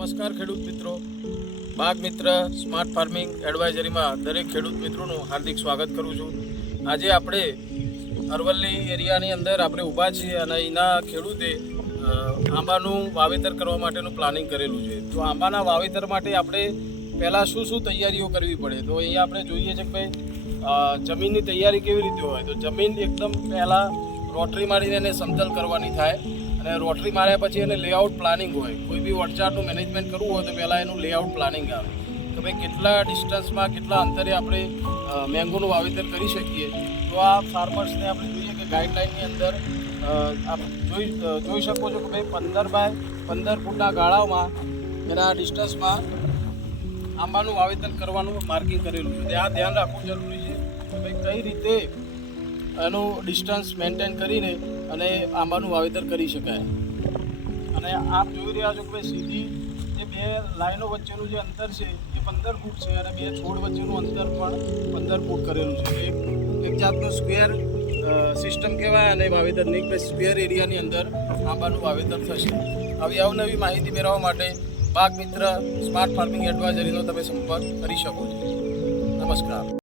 નમસ્કાર ખેડૂત મિત્રો, બાગ મિત્ર સ્માર્ટ ફાર્મિંગ એડવાઇઝરીમાં દરેક ખેડૂત મિત્રોનું હાર્દિક સ્વાગત કરું છું. આજે આપણે અરવલ્લી એરિયાની અંદર આપણે ઊભા છીએ અને અહીંના ખેડૂતે આંબાનું વાવેતર કરવા માટેનું પ્લાનિંગ કરેલું છે. તો આંબાના વાવેતર માટે આપણે પહેલાં શું તૈયારીઓ કરવી પડે, તો અહીંયા આપણે જોઈએ છે કે ભાઈ જમીનની તૈયારી કેવી રીતે હોય. તો જમીન એકદમ પહેલાં રોટરી મારીને એને સમતલ કરવાની થાય અને રોટરી માર્યા પછી એને લેઆઉટ પ્લાનિંગ હોય. કોઈ બી વરસાદનું મેનેજમેન્ટ કરવું હોય તો પહેલાં એનું લેઆઉટ પ્લાનિંગ આવે કે ભાઈ કેટલા ડિસ્ટન્સમાં કેટલા અંતરે આપણે મેંગોનું વાવેતર કરી શકીએ. તો આ ફાર્મર્સને આપણે જોઈએ કે ગાઈડલાઇનની અંદર આપ જોઈ શકો છો કે ભાઈ 15 બાય 15 ફૂટના ગાળાઓમાં એના ડિસ્ટન્સમાં આંબાનું વાવેતર કરવાનું માર્કિંગ કરેલું છે. આ ધ્યાન રાખવું જરૂરી છે કે ભાઈ કઈ રીતે એનું ડિસ્ટન્સ મેન્ટેન કરીને અને આંબાનું વાવેતર કરી શકાય. અને આપ જોઈ રહ્યા છો કે ભાઈ સીધી જે બે લાઈનો વચ્ચેનું જે અંતર છે એ 15 ફૂટ છે અને બે છોડ વચ્ચેનું અંતર પણ 15 ફૂટ કરેલું છે. એક જાતનું સ્ક્વેર સિસ્ટમ કહેવાય અને વાવેતરની સ્ક્વેર એરિયાની અંદર આંબાનું વાવેતર થશે. આવી અવનવી માહિતી મેળવવા માટે બાગ મિત્ર સ્માર્ટ ફાર્મિંગ એડવાઇઝરીનો તમે સંપર્ક કરી શકો છો. નમસ્કાર.